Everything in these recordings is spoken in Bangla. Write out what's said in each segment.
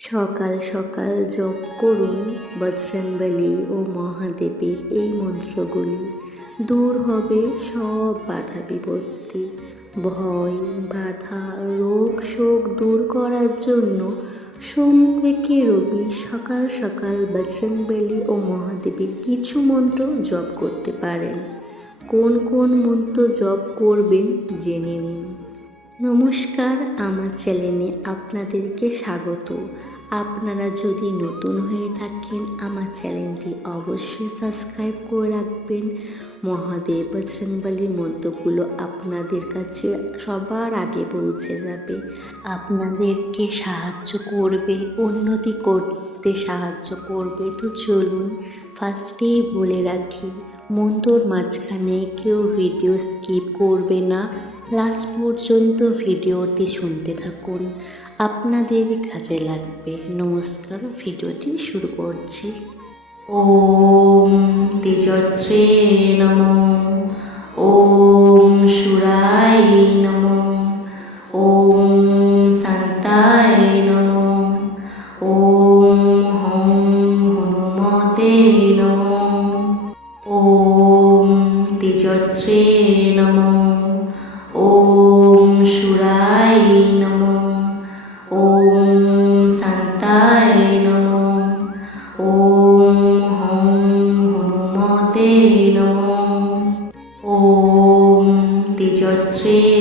সকাল সকাল জপ করুন বজরংবলী ও মহাদেবের এই মন্ত্রগুলি। দূর হবে সব বাধা বিপত্তি। ভয়, বাধা, রোগ, শোক দূর করার জন্য সোম থেকে রবি সকাল সকাল বজরংবলী ও মহাদেবের কিছু মন্ত্র জপ করতে পারেন। কোন কোন মন্ত্র জপ করবেন জেনে নিন। নমস্কার, আমার চ্যানেলে আপনাদেরকে স্বাগত। আপনারা যদি নতুন হয়ে থাকেন, আমার চ্যানেলটি অবশ্যই সাবস্ক্রাইব করে রাখবেন। মহাদেব বজরংবলীর মন্ত্রগুলো আপনাদের কাছে সবার আগে পৌঁছে যাবে। আপনাদেরকে সাহায্য করবে, উন্নতি করতে সাহায্য করবে। তো চলুন ফার্স্টেই বলে রাখি। মন্তর মাঝখানে কেউ ভিডিও স্কিপ করবে না। লাস্ট পর্যন্ত ভিডিওটি শুনতে থাকুন। আপনাদের কাজে লাগবে। নমস্কার, ভিডিওটি শুরু করছি। ওম তেজশ্রী নম। ওম সুরাই নম। তেজস্রে নম। ওম সুরায় নম। ওম শান্তায় নম। ওম হং হনুমতে নম। ওম তেজস্রে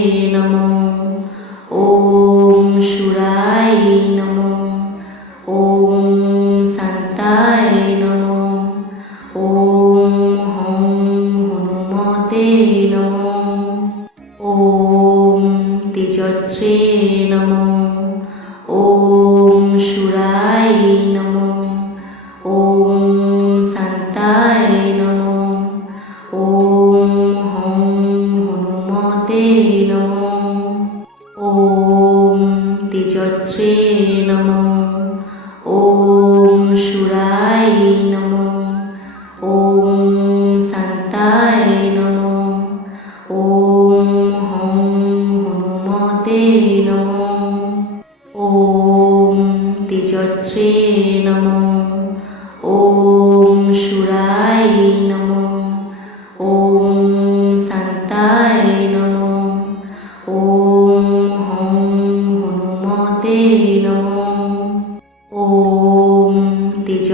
নম ওম সুরায় নম ওম শান্তায় নম ওম হং হনুমতে নম ওম তেজশ্রী নম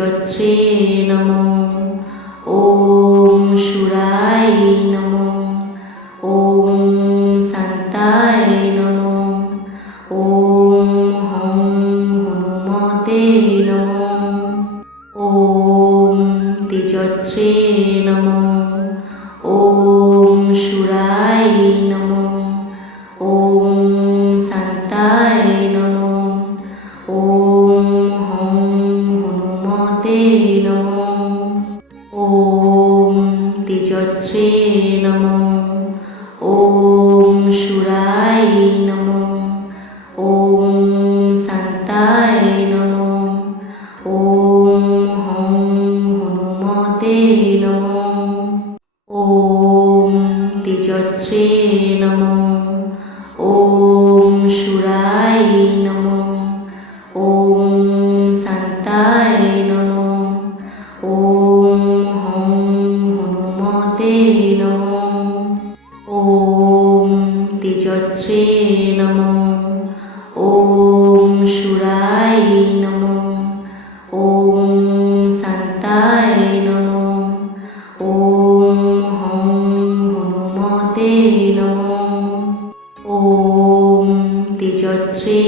তেজস্রে নম ওম সুরাই নম ওম শান্তায় নম ওম হং হনুমতে নম ওম তেজস্রে তেজস্রে নম ওম সুরায় নম ওম শান্তায় নম ওম হং হনুমতে তেজস্রে নম। ওম সুরায় নম। ওম শান্তায় নম। ওম হনুমতে নম। ওম তেজস্রে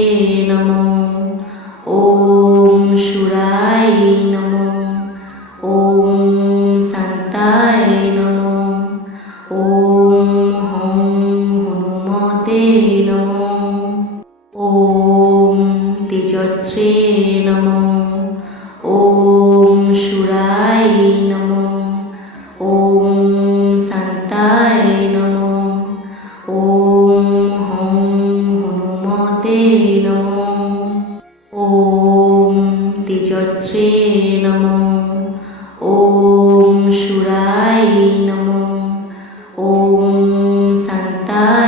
নম ওম সুরায় নম ওম শান্তায় নম ওম হং হনুমতে নম ওম তেজস্রে নম ওম সুরায় নম ওম শান্তায়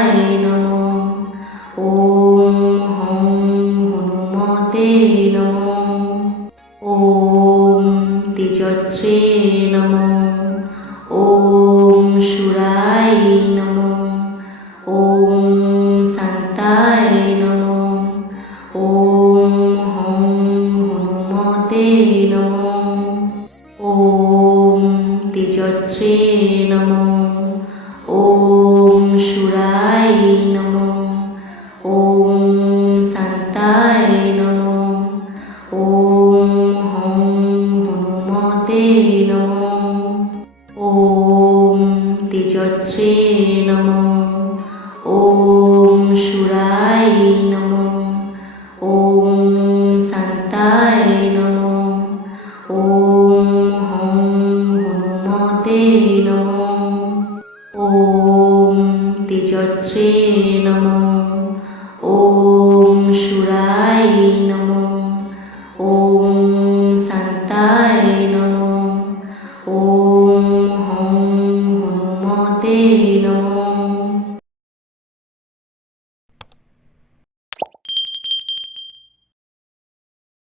तेजस्वे नमो तेजस्वे नमो